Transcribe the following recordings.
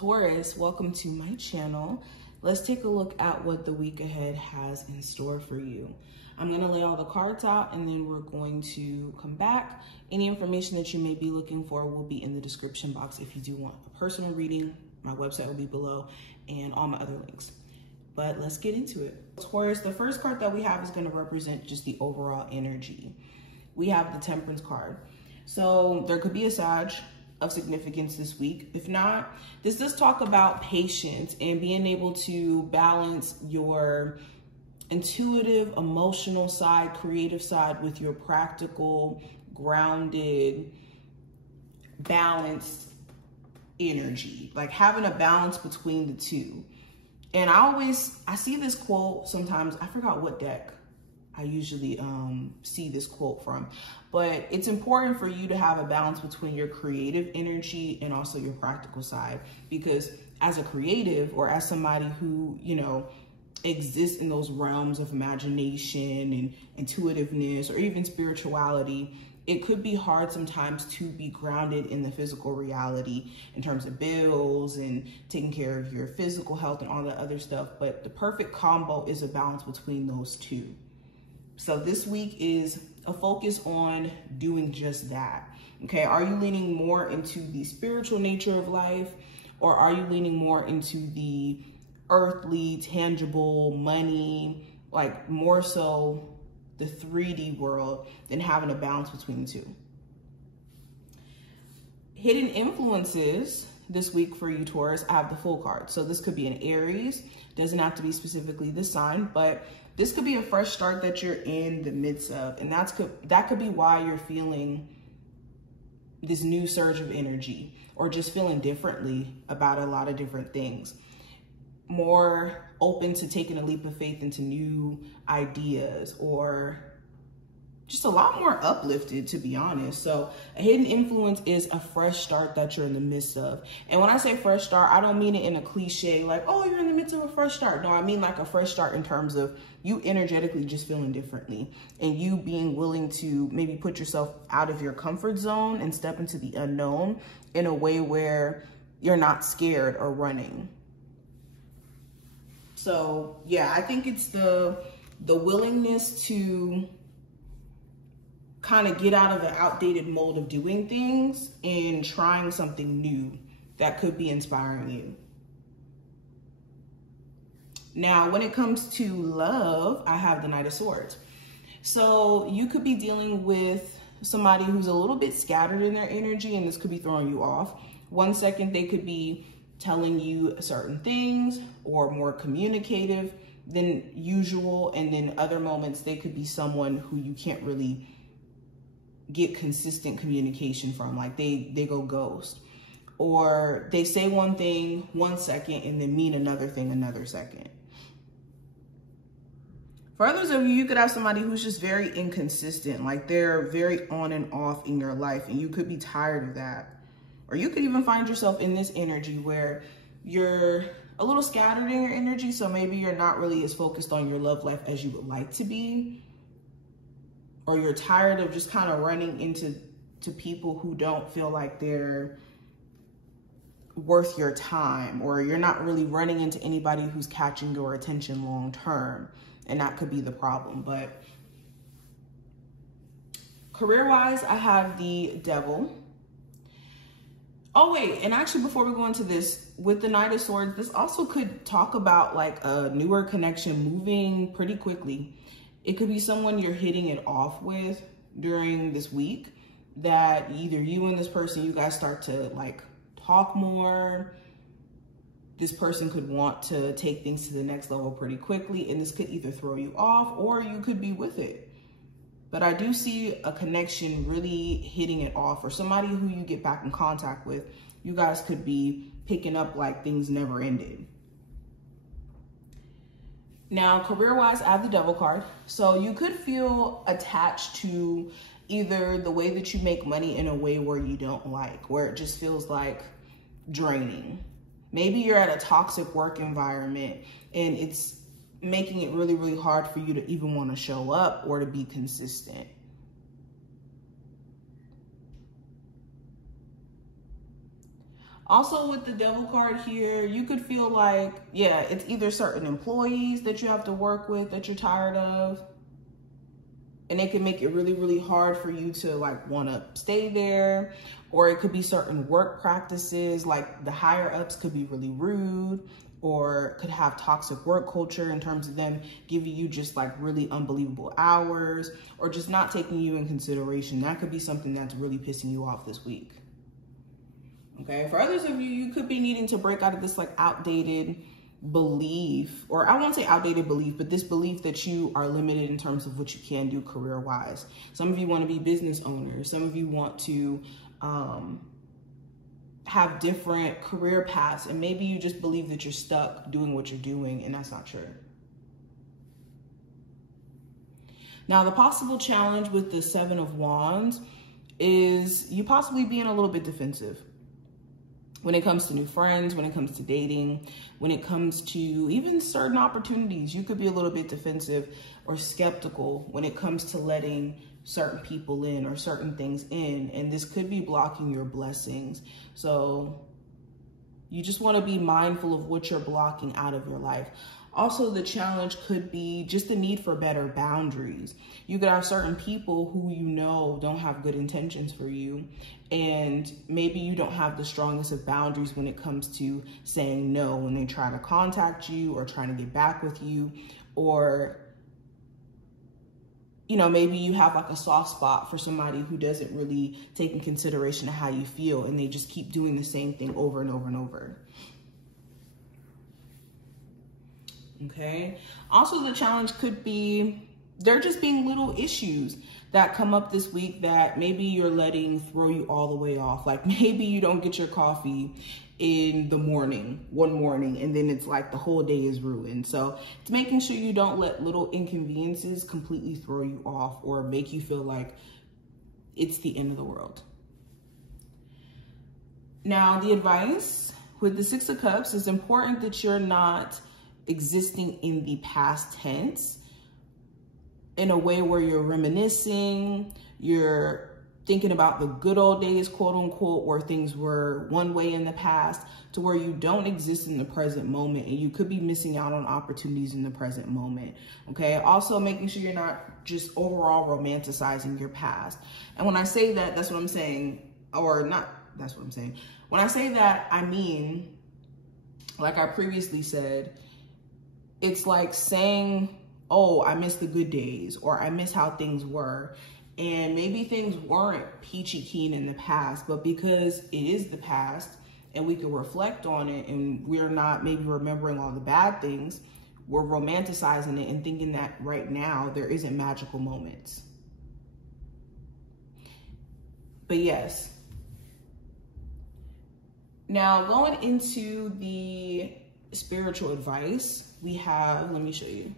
Taurus, welcome to my channel. Let's take a look at what the week ahead has in store for you. I'm going to lay all the cards out and then we're going to come back. Any information that you may be looking for will be in the description box. If you do want a personal reading, my website will be below and all my other links. But let's get into it. Taurus, the first card that we have is going to represent just the overall energy. We have the Temperance card. So there could be a Sag of significance this week. If not, this does talk about patience and being able to balance your intuitive, emotional side, creative side with your practical, grounded, balanced energy, like having a balance between the two. And I see this quote sometimes, I forgot what deck I usually see this quote from, but it's important for you to have a balance between your creative energy and also your practical side, because as a creative or as somebody who, you know, exists in those realms of imagination and intuitiveness or even spirituality, it could be hard sometimes to be grounded in the physical reality in terms of bills and taking care of your physical health and all that other stuff. But the perfect combo is a balance between those two. So this week is a focus on doing just that. Okay, are you leaning more into the spiritual nature of life, or are you leaning more into the earthly, tangible, money, like more so the 3D world, than having a balance between the two? Hidden influences this week for you, Taurus, I have the Full card. So this could be an Aries, doesn't have to be specifically this sign, but this could be a fresh start that you're in the midst of. And that could be why you're feeling this new surge of energy, or just feeling differently about a lot of different things. More open to taking a leap of faith into new ideas, or just a lot more uplifted, to be honest. So a hidden influence is a fresh start that you're in the midst of. And when I say fresh start, I don't mean it in a cliche, like, oh, you're in the midst of a fresh start. No, I mean like a fresh start in terms of you energetically just feeling differently, and you being willing to maybe put yourself out of your comfort zone and step into the unknown in a way where you're not scared or running. So yeah, I think it's the willingness to kind of get out of the outdated mold of doing things and trying something new that could be inspiring you. Now, when it comes to love, I have the Knight of Swords. So you could be dealing with somebody who's a little bit scattered in their energy, and this could be throwing you off. One second, they could be telling you certain things or more communicative than usual. And then other moments, they could be someone who you can't really get consistent communication from, like they go ghost, or they say one thing 1 second and then mean another thing another second. For others of you, you could have somebody who's just very inconsistent, like they're very on and off in your life, and you could be tired of that. Or you could even find yourself in this energy where you're a little scattered in your energy, so maybe you're not really as focused on your love life as you would like to be. Or you're tired of just kind of running into people who don't feel like they're worth your time, or you're not really running into anybody who's catching your attention long term, and that could be the problem. But career-wise, I have the Devil. Oh wait, and actually before we go into this, with the Knight of Swords, this also could talk about like a newer connection moving pretty quickly. It could be someone you're hitting it off with during this week, that either you and this person, you guys start to like talk more. This person could want to take things to the next level pretty quickly, and this could either throw you off or you could be with it. But I do see a connection really hitting it off, or somebody who you get back in contact with, you guys could be picking up like things never ended. Now, career-wise, I have the Devil card. So you could feel attached to either the way that you make money in a way where you don't like, where it just feels like draining. Maybe you're at a toxic work environment and it's making it really, really hard for you to even want to show up or to be consistent. Also with the Devil card here, you could feel like, yeah, it's either certain employees that you have to work with that you're tired of, and it can make it really, really hard for you to like want to stay there. Or it could be certain work practices, like the higher ups could be really rude, or could have toxic work culture in terms of them giving you just like really unbelievable hours, or just not taking you in consideration. That could be something that's really pissing you off this week. Okay, for others of you, you could be needing to break out of this like outdated belief, or I won't say outdated belief, but this belief that you are limited in terms of what you can do career-wise. Some of you want to be business owners. Some of you want to have different career paths, and maybe you just believe that you're stuck doing what you're doing, and that's not true. Now, the possible challenge with the Seven of Wands is you possibly being a little bit defensive when it comes to new friends, when it comes to dating, when it comes to even certain opportunities. You could be a little bit defensive or skeptical when it comes to letting certain people in or certain things in, and this could be blocking your blessings. So you just want to be mindful of what you're blocking out of your life. Also, the challenge could be just the need for better boundaries. You could have certain people who you know don't have good intentions for you, and maybe you don't have the strongest of boundaries when it comes to saying no when they try to contact you or trying to get back with you, or you know, maybe you have like a soft spot for somebody who doesn't really take in consideration of how you feel, and they just keep doing the same thing over and over and over. Okay. Also, the challenge could be there just being little issues that come up this week that maybe you're letting throw you all the way off. Like maybe you don't get your coffee in the morning, one morning, and then it's like the whole day is ruined. So it's making sure you don't let little inconveniences completely throw you off or make you feel like it's the end of the world. Now, the advice with the Six of Cups is important that you're not existing in the past tense in a way where you're reminiscing, you're thinking about the good old days, quote unquote, where things were one way in the past, to where you don't exist in the present moment, and you could be missing out on opportunities in the present moment. Okay. Also making sure you're not just overall romanticizing your past. And when I say that, that's what I'm saying, or not, that's what I'm saying. When I say that, I mean, like I previously said, it's like saying, oh, I miss the good days, or I miss how things were. And maybe things weren't peachy keen in the past, but because it is the past and we can reflect on it, and we're not maybe remembering all the bad things, we're romanticizing it and thinking that right now there isn't magical moments. But yes. Now, going into the spiritual advice, we have, let me show you.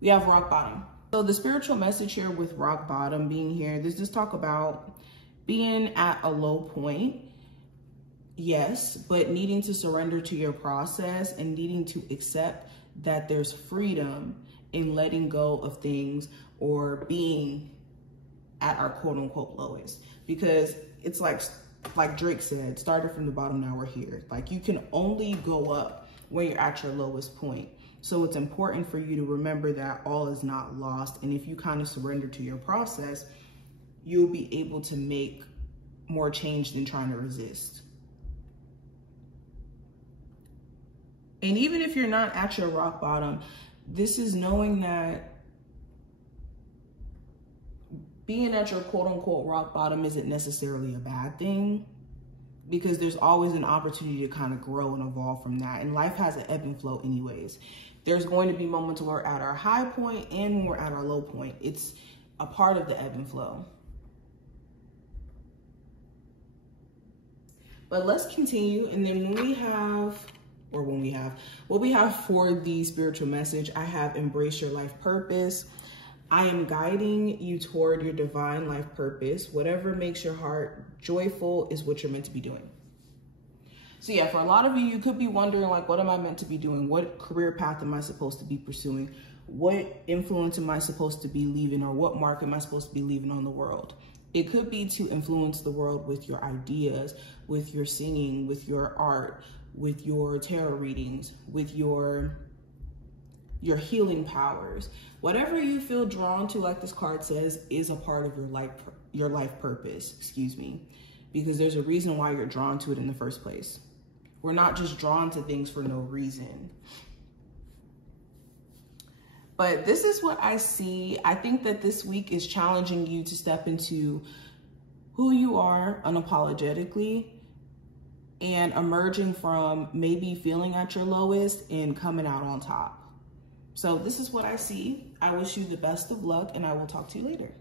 We have rock bottom. So the spiritual message here with rock bottom being here, this just talk about being at a low point. Yes, but needing to surrender to your process and needing to accept that there's freedom in letting go of things or being at our quote unquote lowest. Because it's like Drake said, started from the bottom, now we're here. Like you can only go up when you're at your lowest point. So it's important for you to remember that all is not lost. And if you kind of surrender to your process, you'll be able to make more change than trying to resist. And even if you're not at your rock bottom, this is knowing that being at your quote unquote rock bottom isn't necessarily a bad thing, because there's always an opportunity to kind of grow and evolve from that. And life has an ebb and flow anyways. There's going to be moments where we're at our high point and when we're at our low point. It's a part of the ebb and flow. But let's continue. And then what we have for the spiritual message, I have embrace your life purpose. I am guiding you toward your divine life purpose. Whatever makes your heart joyful is what you're meant to be doing. So yeah, for a lot of you, you could be wondering, like, what am I meant to be doing? What career path am I supposed to be pursuing? What influence am I supposed to be leaving, or what mark am I supposed to be leaving on the world? It could be to influence the world with your ideas, with your singing, with your art, with your tarot readings, with your healing powers. Whatever you feel drawn to, like this card says, is a part of your life purpose, excuse me, because there's a reason why you're drawn to it in the first place. We're not just drawn to things for no reason. But this is what I see. I think that this week is challenging you to step into who you are unapologetically and emerging from maybe feeling at your lowest and coming out on top. So this is what I see. I wish you the best of luck, and I will talk to you later.